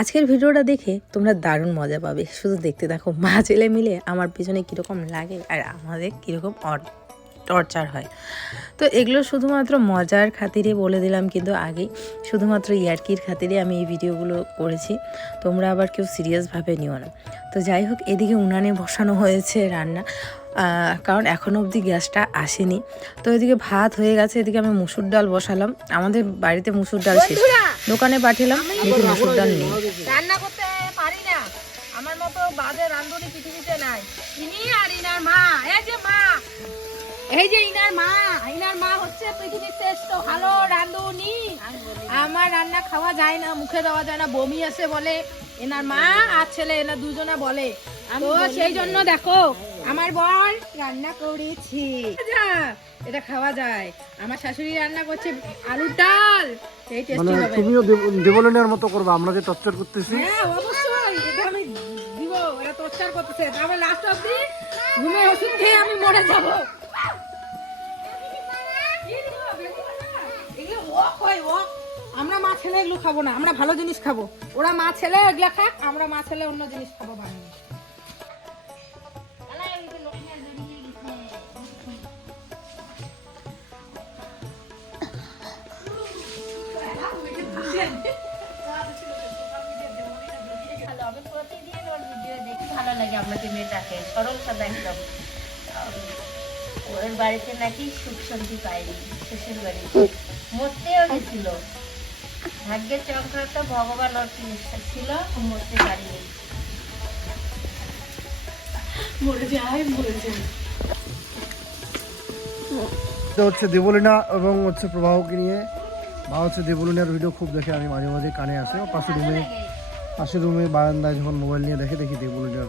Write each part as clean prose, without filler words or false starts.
আজকের ভিডিওটা দেখে তোমরা দারুণ মজা পাবে। শুধু দেখতে দেখো মা ছেলে মিলে আমার পিছনে কীরকম লাগে আর আমাদের কীরকম টর্চার হয়। তো এগুলো শুধুমাত্র মজার খাতিরে বলে দিলাম, কিন্তু আগেই শুধুমাত্র ইয়ার্কির খাতিরে আমি এই ভিডিওগুলো করেছি, তোমরা আবার কেউ সিরিয়াসভাবে নিও না। তো যাই হোক, এদিকে উনানে বসানো হয়েছে রান্না, কারণ এখনও অবধি গ্যাসটা আসেনি। তো এদিকে ভাত হয়ে গেছে, এদিকে আমি মুসুর ডাল বসালাম। আমাদের বাড়িতে মুসুর ডাল শেষ, দোকানে পাঠালাম, দেখি মুসুর ডাল নেই। রান্না করতে পারি না, আমার মতো বাজে রান্ধুনি পৃথিবীতে নাই। ইনি আর ইনার মা, এই যে মা, এই যে ইনার মা হচ্ছে পৃথিবীর শ্রেষ্ঠ ভালো রান্ধুনি। আমার রান্না খাওয়া যায় না, মুখে দেওয়া যায় না, বমি আসে বলে এনার মা আর ছেলে, এনার দুজনে বলে। তো সেই জন্য দেখো আমার বর রান্না করেছি, এটা খাওয়া যায়। আমার শাশুড়ি রান্না করছে আলুর ডাল, এই টেস্টি হবে। তুমিও দেবলিনের মতো করবে, আমরা যে টর্চার করতেছি। হ্যাঁ অবশ্যই, এটা আমি দিব, এরা টর্চার করতেছে, তারপরে লাস্ট অবধি ঘুমের ওষুধ খেয়ে আমি মরে যাব। আমরা মা ছেলে এগুলো খাবো না, আমরা ভালো জিনিস খাবো। ওরা মা ছেলে এগুলা খাক, আমরা মা ছেলে অন্য জিনিস খাবো বানিয়ে। ভালো লাগে আপনাকে মেয়েটাকে, সরল সাদা একদম। ওর বাড়িতে নাকি সুখ শান্তি পায়নি, শ্বশুর বাড়িতে মরতেও গেছিল। ভাগ্যের চক্রটা ভগবান ওর ছিল, মরতে পারিনি। এটা হচ্ছে দেবলিনা এবং হচ্ছে প্রবাহকে নিয়ে। মা হচ্ছে দেবলিনার ভিডিও খুব দেখে, আমি মাঝে মাঝে কানে আসে। পাশের রুমে বারান্দায় যখন মোবাইল নিয়ে দেখে, দেখি দেবলিনার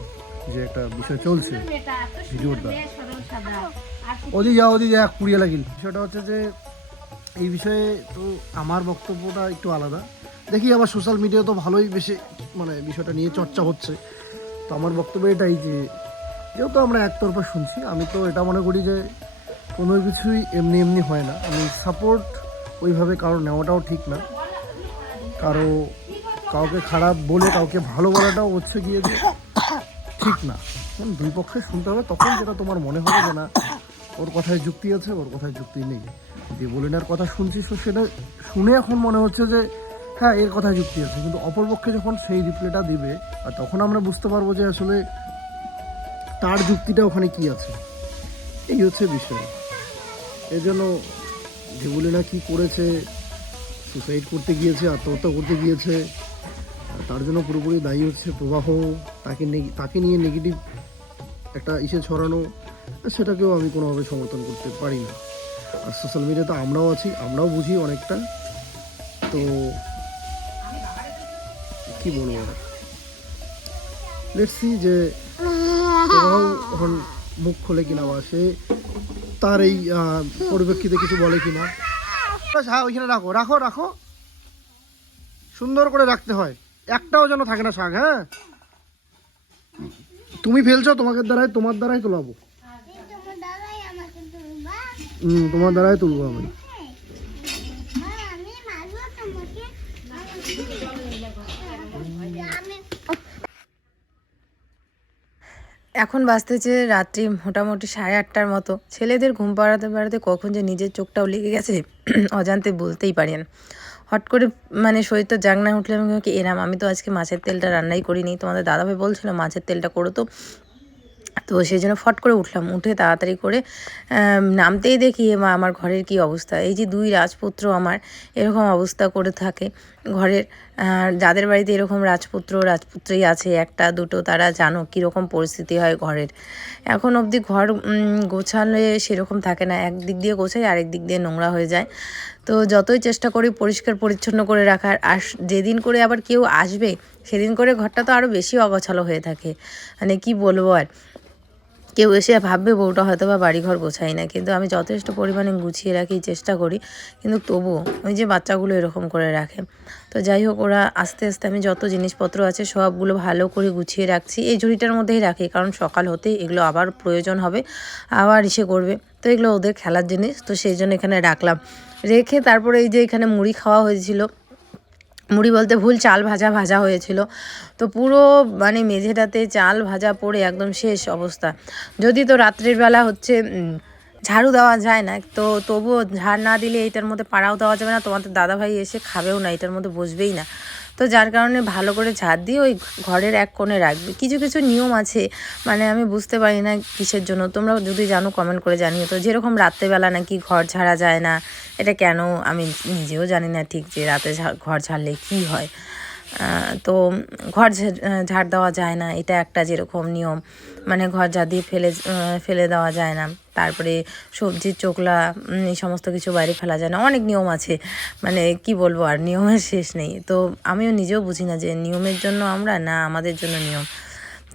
যে একটা বিষয় চলছে ভিডিওটা। ওদি যা কুড়িয়ে লাগিল। বিষয়টা হচ্ছে যে এই বিষয়ে তো আমার বক্তব্যটা একটু আলাদা। দেখি আবার সোশ্যাল মিডিয়া তো ভালোই বেশি মানে বিষয়টা নিয়ে চর্চা হচ্ছে। তো আমার বক্তব্য এটাই যে, যেহেতু আমরা একতরফা শুনছি, আমি তো এটা মনে করি যে কোনো কিছুই এমনি এমনি হয় না। আমি সাপোর্ট ওইভাবে কারো নেওয়াটাও ঠিক না। কাউকে খারাপ বলে কাউকে ভালো বলাটাও হচ্ছে গিয়ে যে ঠিক না। দুই পক্ষে শুনতে হবে, তখন যেটা তোমার মনে হবে যে না ওর কথায় যুক্তি আছে, ওর কথায় যুক্তি নেই। দেবলিনার কথা শুনছি, সেটা শুনে এখন মনে হচ্ছে যে হ্যাঁ এর কথায় যুক্তি আছে, কিন্তু অপরপক্ষে যখন সেই রিপ্লাইটা দিবে, আর তখন আমরা বুঝতে পারবো যে আসলে তার যুক্তিটা ওখানে কি আছে। এই হচ্ছে বিষয়। এই জন্য দেবলিনা কী করেছে, সুসাইড করতে গিয়েছে, আত্মহত্যা করতে গিয়েছে, তার জন্য পুরোপুরি দায়ী হচ্ছে প্রবাহ। তাকে নিয়ে নেগেটিভ একটা ছড়ানো, সেটাকেও আমি কোনোভাবে সমর্থন করতে পারি না। আর সোশ্যাল মিডিয়াতে আমরাও আছি, আমরাও বুঝি অনেকটা। তো কি বলবো, লেটস সি যে প্রবাহ এখন মুখ খোলে কিনা, বা সে তার এই পরিপ্রেক্ষিতে কিছু বলে কিনা। হ্যাঁ ওইখানে রাখো রাখো রাখো, সুন্দর করে রাখতে হয়, একটাও যেন থাকে না শাক। হ্যাঁ তুমি ফেলছো, তোমার দ্বারাই তোলাবো। তোমার দ্বারাই তুলবো আমি। এখন বাজতেছে রাত্রি মোটামুটি 8:30টার মতো। ছেলেদের ঘুম পাড়াতে পাড়াতে কখন যে নিজের চোখটাও লেগে গেছে অজান্তে বলতেই পারি না। হট করে মানে শরীরটা জাগ না উঠলে আমি কি এরাম। আমি তো আজকে মাছের তেলটা রান্নাই করিনি, তোমাদের দাদাভাই বলছিল মাছের তেলটা করো, তো সেই জন্য ফট করে উঠলাম। উঠে তাড়াতাড়ি করে নামতেই দেখি মা আমার ঘরের কি অবস্থা। এই যে দুই রাজপুত্র আমার এরকম অবস্থা করে থাকে ঘরের। যাদের বাড়িতে এরকম রাজপুত্রই আছে, একটা দুটো, তারা জানো কীরকম পরিস্থিতি হয় ঘরের। এখন অবধি ঘর গোছালে সেরকম থাকে না, একদিক দিয়ে গোছাই আরেক দিক দিয়ে নোংরা হয়ে যায়। তো যতই চেষ্টা করি পরিষ্কার পরিচ্ছন্ন করে রাখার, আর যেদিন করে আবার কেউ আসবে সেদিন করে ঘরটা তো আরও বেশি অগোছালো হয়ে থাকে। মানে কি বলবো, আর কেউ এসে ভাববে বউটা হয়তো বা বাড়িঘর গোছাই না, কিন্তু আমি যথেষ্ট পরিমাণে গুছিয়ে রাখি, চেষ্টা করি, কিন্তু তবুও ওই যে বাচ্চাগুলো এরকম করে রাখে। তো যাই হোক, ওরা আস্তে আস্তে আমি যত জিনিসপত্র আছে সবগুলো ভালো করে গুছিয়ে রাখছি, এই ঝুড়িটার মধ্যেই রাখি, কারণ সকাল হতেই এগুলো আবার প্রয়োজন হবে, আবার করবে। তো এগুলো ওদের খেলার জিনিস, তো সেই জন্য এখানে রাখলাম। রেখে তারপরে এই যে এখানে মুড়ি খাওয়া হয়েছিল, মুড়ি বলতে ভুল, চাল ভাজা ভাজা হয়েছিল। তো পুরো মানে মেঝেটাতে চাল ভাজা পড়ে একদম শেষ অবস্থা। যদি তো রাত্রের বেলা হচ্ছে ঝাড়ু দেওয়া যায় না, তো তবুও ঝাড় না দিলে এইটার মধ্যে পাড়াও দেওয়া যাবে না, তোমাদের দাদাভাই এসে খাবেও না, এটার মধ্যে বসবেই না। তো যার কারণে ভালো করে ঝাড় দিয়ে ওই ঘরের এক কোণে রাখবে। কিছু কিছু নিয়ম আছে, মানে আমি বুঝতে পারি না কিসের জন্য, তোমরা যদি জানো কমেন্ট করে জানিও। তো যেরকম রাত্রেবেলা নাকি ঘর ঝাড়া যায় না, এটা কেন আমি নিজেও জানি না ঠিক, যে রাতে ঘর ঝাড়লে কি হয়। তো ঘর ঝাড় দেওয়া যায় না, এটা একটা যেরকম নিয়ম, মানে ঘর ঝাড় দিয়ে ফেলে দেওয়া যায় না। তারপরে সবজির চোকলা এই সমস্ত কিছু বাইরে ফেলা যায় না, অনেক নিয়ম আছে, মানে কি বলবো আর, নিয়মের শেষ নেই। তো আমিও নিজেও বুঝি না যে নিয়মের জন্য আমরা, না আমাদের জন্য নিয়ম।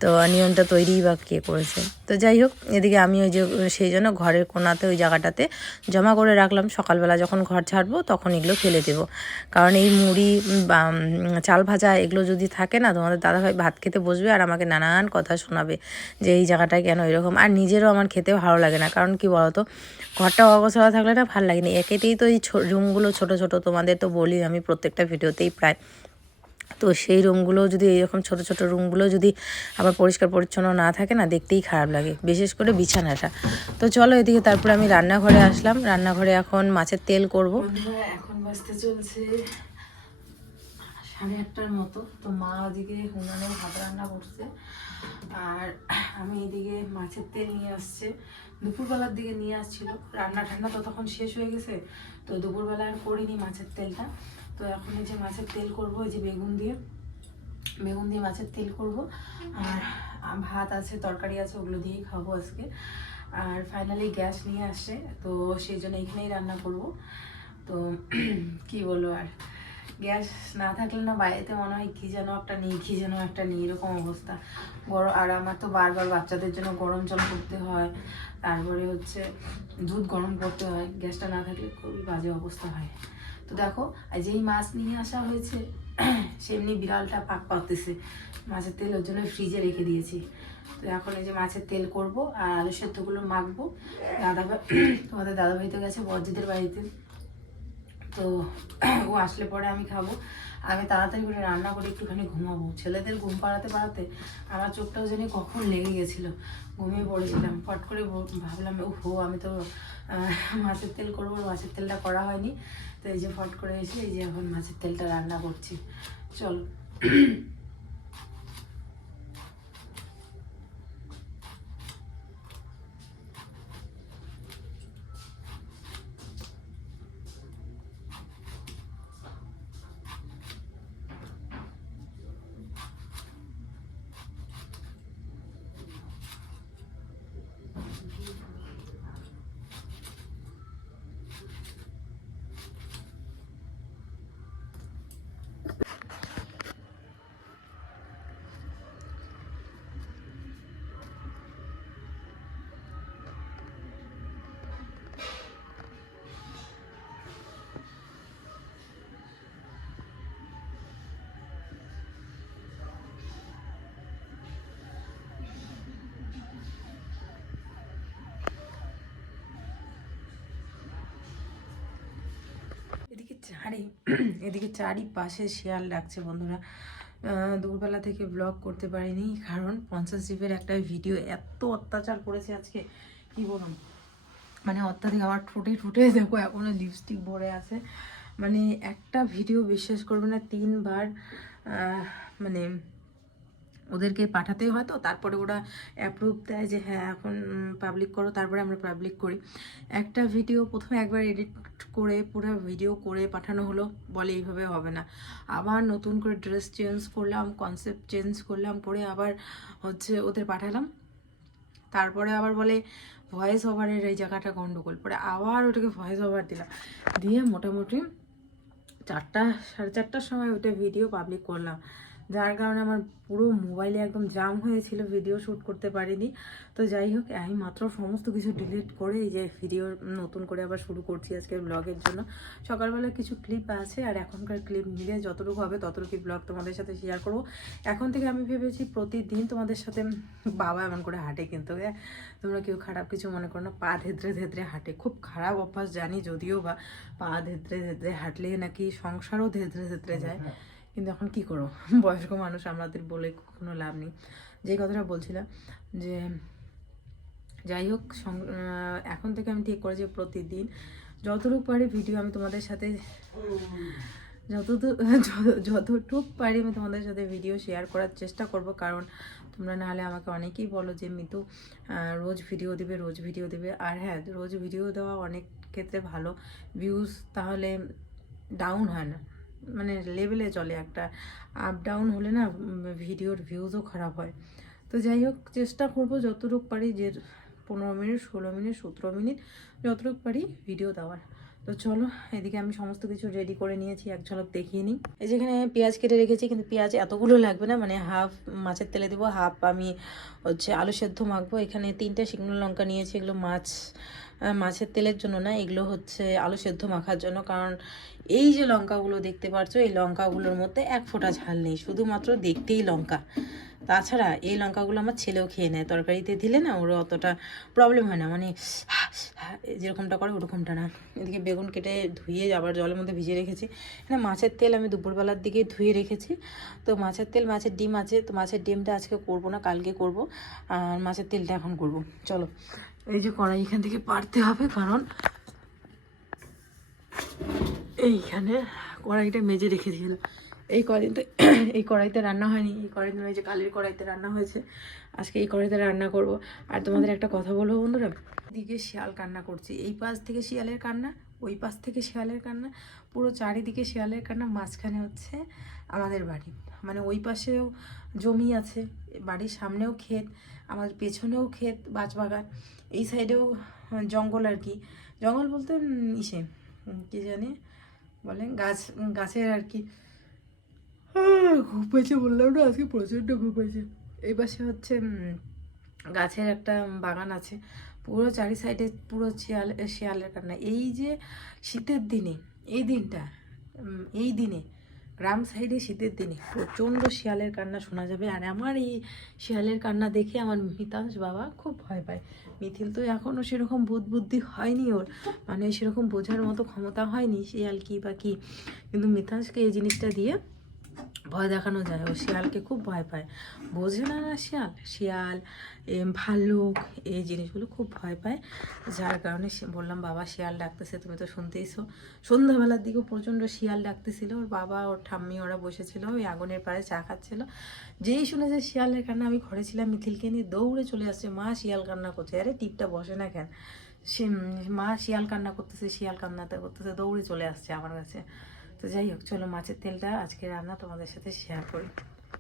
তো নিয়মটা তৈরিই বা কে করেছে। তো যাই হোক, এদিকে আমি ওই যে সেই জন্য ঘরের কোণাতে ওই জায়গাটাতে জমা করে রাখলাম, সকালবেলা যখন ঘর ছাড়বো তখন এগুলো ফেলে দেবো। কারণ এই মুড়ি বা চাল ভাজা এগুলো যদি থাকে না, তোমাদের দাদাভাই ভাত খেতে বসবে আর আমাকে নানান কথা শোনাবে যে এই জায়গাটায় কেন এরকম। আর নিজেরও আমার খেতে ভালো লাগে না, কারণ কি বলতো, ঘরটা অগোছালো থাকলে না ভালো লাগে না। একেতেই তো এই রুমগুলো ছোটো ছোটো, তোমাদের তো বলি আমি প্রত্যেকটা ভিডিওতেই প্রায়। তো সেই রুমগুলো যদি এরকম ছোটো ছোটো রুমগুলো যদি আবার পরিষ্কার পরিচ্ছন্ন না থাকে না, দেখতেই খারাপ লাগে, বিশেষ করে বিছানাটা। তো চলো এদিকে তারপরে আমি রান্নাঘরে আসলাম। রান্নাঘরে এখন মাছের তেল করবো। এখন বাজতে চলছে 8:30টার মতো। তো মা ওদিকে উনানে ভাত রান্না করছে, আর আমি এদিকে মাছের তেল নিয়ে আসছে, দুপুরবেলার দিকে নিয়ে আসছিল। রান্না ঠান্না তো তখন শেষ হয়ে গেছে, তো দুপুরবেলা আর করিনি মাছের তেলটা। তো এখন এই যে মাছের তেল করবো, এই যে বেগুন দিয়ে মাছের তেল করব। আর ভাত আছে, তরকারি আছে, ওগুলো দিয়েই খাবো আজকে। আর ফাইনালি গ্যাস নিয়ে আসে, তো সেই জন্য এখানেই রান্না করব। তো কি বলবো আর, গ্যাস না থাকলে না বাইরেতে মনে হয় কী যেন একটা নেই এরকম অবস্থা। আর আমার তো বারবার বাচ্চাদের জন্য গরম জল করতে হয়, তারপরে হচ্ছে দুধ গরম করতে হয়, গ্যাসটা না থাকলে খুবই বাজে অবস্থা হয়। তো দেখো, যেই মাছ নিয়ে আসা হয়েছে সেমনি বিড়ালটা পাক পাকতেছে মাছের তেল, ওর জন্য ফ্রিজে রেখে দিয়েছি। তো এখন এই যে মাছের তেল করব আর আলু সেদ্ধগুলো মাখবো। তোমাদের দাদাভাই তো গেছে বড়দিদের বাড়িতে, তো ও আসলে পরে আমি খাবো। আমি তাড়াতাড়ি করে রান্না করে একটুখানি ঘুমাবো। ছেলেদের ঘুম পাড়াতে আমার চোখটাও জানি কখন লেগে গেছিলো, ঘুমিয়ে পড়েছিলাম। ফট করে ভাবলাম আমি তো মাছের তেল করবো, মাছের তেলটা করা হয়নি। তো এই যে ফট করে এসে এই যে এখন মাছের তেলটা রান্না করছি। চলো। এদিকে চারিপাশে শিয়াল ডাকছে বন্ধুরা। দুপুরবেলা থেকে ব্লগ করতে পারিনি, কারণ 50 জিবির একটা ভিডিও এত অত্যাচার করেছে আজকে, কি বলুন, মানে অত্যাধিক। আমার ঠোঁটে দেখো এখনো লিপস্টিক ভরে আছে। মানে একটা ভিডিও বিশ্বাস করবে না, 3বার মানে ওদেরকে পাঠাতেই হয়, তো তারপরে ওরা অ্যাপ্রুভ দেয় যে হ্যাঁ এখন পাবলিক করো, তারপরে আমরা পাবলিক করি। একটা ভিডিও প্রথমে একবার এডিট করে পুরো ভিডিও করে পাঠানো হলো, বলে এইভাবে হবে না। আবার নতুন করে ড্রেস চেঞ্জ করলাম, কনসেপ্ট চেঞ্জ করলাম, করে আবার হচ্ছে ওদের পাঠালাম। তারপরে আবার বলে ভয়েস ওভারের এই জায়গাটা গন্ডগোল, পরে আবার ওটাকে ভয়েস ওভার দিলাম, দিয়ে মোটামুটি 4টা সাড়ে 4টার সময় ওটা ভিডিও পাবলিক করলাম। যার কারণে আমার পুরো মোবাইলে একদম জাম হয়েছিল, ভিডিও শ্যুট করতে পারিনি। তো যাই হোক, আমি মাত্র সমস্ত কিছু ডিলিট করে এই যে ভিডিও নতুন করে আবার শুরু করছি আজকের ব্লগের জন্য। সকালবেলা কিছু ক্লিপ আছে, আর এখনকার ক্লিপ মিলে যতটুকু হবে ততটুকু ব্লগ তোমাদের সাথে শেয়ার করব। এখন থেকে আমি ভেবেছি প্রতিদিন তোমাদের সাথে, বাবা এমন করে হাঁটে কিন্তু, তোমরা কেউ খারাপ কিছু মনে করো না, পা ধেদ্রে ধেদ্রে হাঁটে, খুব খারাপ অভ্যাস জানি যদিও বা, পা ধেদ্রে ধেদ্রে হাঁটলে নাকি সংসারও ধেদ্রে ধেদ্রে যায়, কিন্তু এখন কি করো, বয়স্ক মানুষ আমাদের বলে কোনো লাভ নেই। যে কথাটা বলছিলাম যে যাই হোক, এখন থেকে আমি ঠিক করেছি প্রতিদিন যতটুকু পারি ভিডিও আমি তোমাদের সাথে, যতটুক পারি আমি তোমাদের সাথে ভিডিও শেয়ার করার চেষ্টা করব। কারণ তোমরা নাহলে আমাকে অনেকেই বলো যে মিতু রোজ ভিডিও দিবে। আর হ্যাঁ, রোজ ভিডিও দেওয়া অনেক ক্ষেত্রে ভালো, ভিউজ তাহলে ডাউন হয় না, মানে লেভেলে চলে। একটা আপ ডাউন হলে না ভিডিওর ভিউজও খারাপ হয়। তো যাই হোক, চেষ্টা করব যতটুকু পারি, যে 15 মিনিট 16 মিনিট 17 মিনিট যতটুকু পারি ভিডিও দেওয়ার। তো চলো, এদিকে আমি সমস্ত কিছু রেডি করে নিয়েছি, এক ঝলক দেখিয়ে নিই। এই যেখানে পেঁয়াজ কেটে রেখেছি, কিন্তু পেঁয়াজ এতগুলো লাগবে না, মানে হাফ মাছের তেলে দেবো, হাফ আমি হচ্ছে আলু সেদ্ধ মাখবো। এখানে 3টে শুকনো লঙ্কা নিয়েছি, এগুলো মাছের তেলের জন্য না, এগুলো হচ্ছে আলু সেদ্ধ মাখার জন্য। কারণ এই যে লঙ্কাগুলো দেখতে পাচ্ছ, এই লঙ্কাগুলোর মধ্যে এক ফোঁটা ঝাল নেই, শুধুমাত্র দেখতেই লঙ্কা। তাছাড়া এই লঙ্কাগুলো আমার ছেলেও খেয়ে নেয়, তরকারিতে দিলে না ওর অতটা প্রবলেম হয় না, মানে যেরকমটা করে ওরকমটা না। এদিকে বেগুন কেটে ধুয়ে আবার জলের মধ্যে ভিজিয়ে রেখেছি। এখানে মাছের তেল আমি দুপুরবেলার দিকে ধুয়ে রেখেছি। তো মাছের তেল, মাছের ডিম আছে, তো মাছের ডিমটা আজকে করব না, কালকে করব, আর মাছের তেলটা এখন করব। চলো, এই যে কড়াই এখান থেকে পারতে হবে, কারণ এইখানে কড়াইটা মেজে রেখেছিল। এই কড়াইতে রান্না হয়নি, এই কড়াইতে নয়, যে কালির কড়াইতে রান্না হয়েছে, আজকে এই কড়াইতে রান্না করব। আর তোমাদের একটা কথা বলবো বন্ধুরা, এদিকে শিয়াল কান্না করছে, এই পাশ থেকে শিয়ালের কান্না, ওই পাশ থেকে শিয়ালের কান্না, পুরো চারিদিকে শিয়ালের কান্না, মাঝখানে হচ্ছে আমাদের বাড়ি, মানে ওই পাশেও জমি আছে, বাড়ির সামনেও ক্ষেত, আমাদের পেছনেও ক্ষেত, বাঁশবাগান, এই সাইডেও জঙ্গল, আর কি জঙ্গল বলতে কি জানি বলে, গাছের আর কি। ঘুম পাইছে বললাম না, আজকে প্রচণ্ড ঘুম পাইছে। এই পাশে হচ্ছে গাছের একটা বাগান আছে, পুরো চারি সাইডে পুরো শিয়ালের কান্না। এই যে শীতের দিনে, এই দিনে গ্রাম সাইডে শীতের দিনে প্রচণ্ড শিয়ালের কান্না শোনা যাবে। আর আমার এই শিয়ালের কান্না দেখে আমার মিতাংশ বাবা খুব ভয় পায়। মিথিল তো এখনও সেরকম বুদ্ধি হয়নি, ওর মানে সেরকম বোঝার মতো ক্ষমতা হয়নি শিয়াল কী বা কী, কিন্তু মিতাংশকে এই জিনিসটা দিয়ে ভয় দেখানো যায়। ও শিয়ালকে খুব ভয় পায়, বোঝে না শিয়াল ভাল্লুক এই জিনিসগুলো খুব ভয় পায়। যার কারণে বললাম বাবা শিয়াল ডাকতেছে, তুমি তো শুনতেইছো। সন্ধ্যাবেলার দিকেও প্রচণ্ড শিয়াল ডাকতেছিল, ওর বাবা ওর ঠাম্মি ওরা বসেছিল ওই আগুনের পাড়ে চা খাচ্ছিল। যেই শুনেছে শিয়ালের কান্না, আমি ঘরে ছিলাম, মিথিলকে নিয়ে দৌড়ে চলে আসছে, মা শিয়াল কান্না করছে। আরে টিপটা বসে না কেন, সে মা শিয়াল কান্না করতেছে, দৌড়ে চলে আসছে আমার কাছে। তো যাই হোক, চলো মাছের তেলটা আজকে রান্না তোমাদের সাথে শেয়ার করি।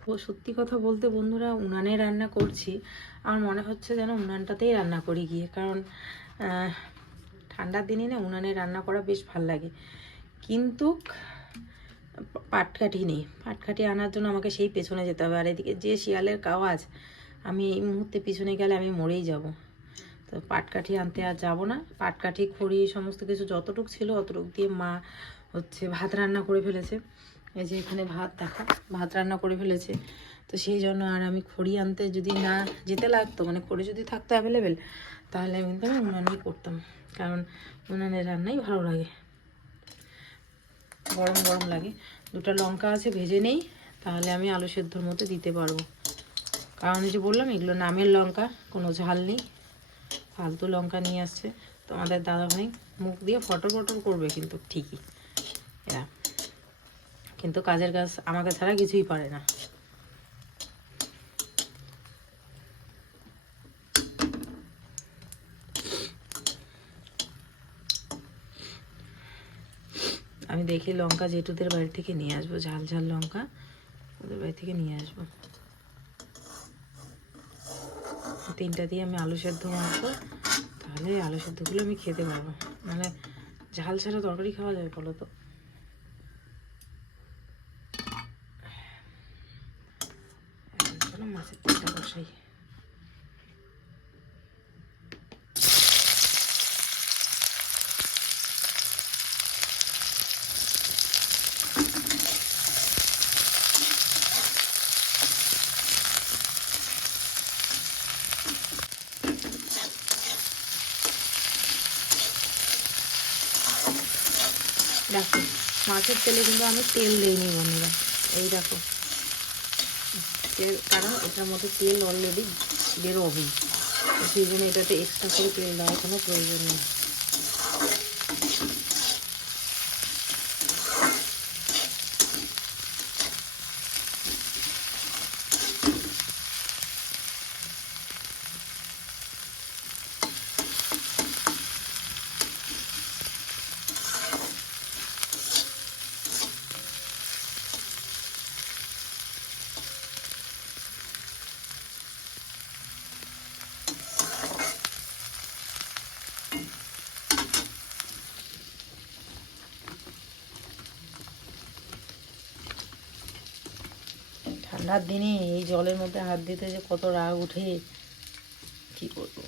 ও সত্যি কথা বলতে বন্ধুরা, উনানে রান্না করছি, আমার মনে হচ্ছে যেন উনানটাতেই রান্না করি গিয়ে, কারণ ঠান্ডার দিনে না উনানে রান্না করা বেশ ভাল লাগে। কিন্তু পাটকাঠি নেই, পাটকাঠি আনার জন্য আমাকে সেই পেছনে যেতে হবে। আর এদিকে যে শিয়ালের আওয়াজ, আমি এই মুহূর্তে পিছনে গেলে আমি মরেই যাব। তো পাটকাঠি আনতে আর যাবো না। পাটকাঠি খড়ি সমস্ত কিছু যতটুক ছিল অতটুক দিয়ে মা হচ্ছে ভাত রান্না করে ফেলেছে। এই যে এখানে ভাত রান্না করে ফেলেছে। তো সেই জন্য আর আমি খড়ি আনতে যদি না যেতে লাগতো, মানে খড়ি যদি থাকতো অ্যাভেলেবেল, তাহলে কিন্তু আমি উনানেই করতাম, কারণ উনানের রান্নাই ভালো লাগে, গরম গরম লাগে। 2টা লঙ্কা আছে, ভেজে নেই, তাহলে আমি আলু সেদ্ধর মতো দিতে পারবো। কারণ এই যে বললাম, এগুলো নামের লঙ্কা, কোনো ঝাল নেই, ফালতু লঙ্কা নিয়ে আসছে তোমাদের দাদাভাই। মুখ দিয়ে ফটর করবে কিন্তু ঠিকই এরা, কিন্তু কাজের কাজ আমাকে ছাড়া কিছুই পারে না। আমি দেখি লঙ্কা জেঠুদের বাড়ি থেকে নিয়ে আসবো, ঝাল ঝাল লঙ্কা ওদের বাড়ি থেকে নিয়ে আসবো। 3টা দিয়ে আমি আলু সেদ্ধ মাখবো, তাহলে আলু সেদ্ধগুলো আমি খেতে পারবো। মানে ঝাল ছাড়া তরকারি খাওয়া যাবে বলো তো? মাছের তেলটা বসাই। দেখো মাছের তেলে কিন্তু আমি তেল দিইনি বন্ধুরা, এই দেখো তেল, কারণ এটার মধ্যে তেল অলরেডি বেরোবেই, সেই জন্য এটাতে এক্সট্রা করে তেল দেওয়ার কোনো প্রয়োজন নেই। ঠান্ডার দিনে এই জলের মধ্যে হাত দিতে যে কত রাগ উঠে, কি করবো।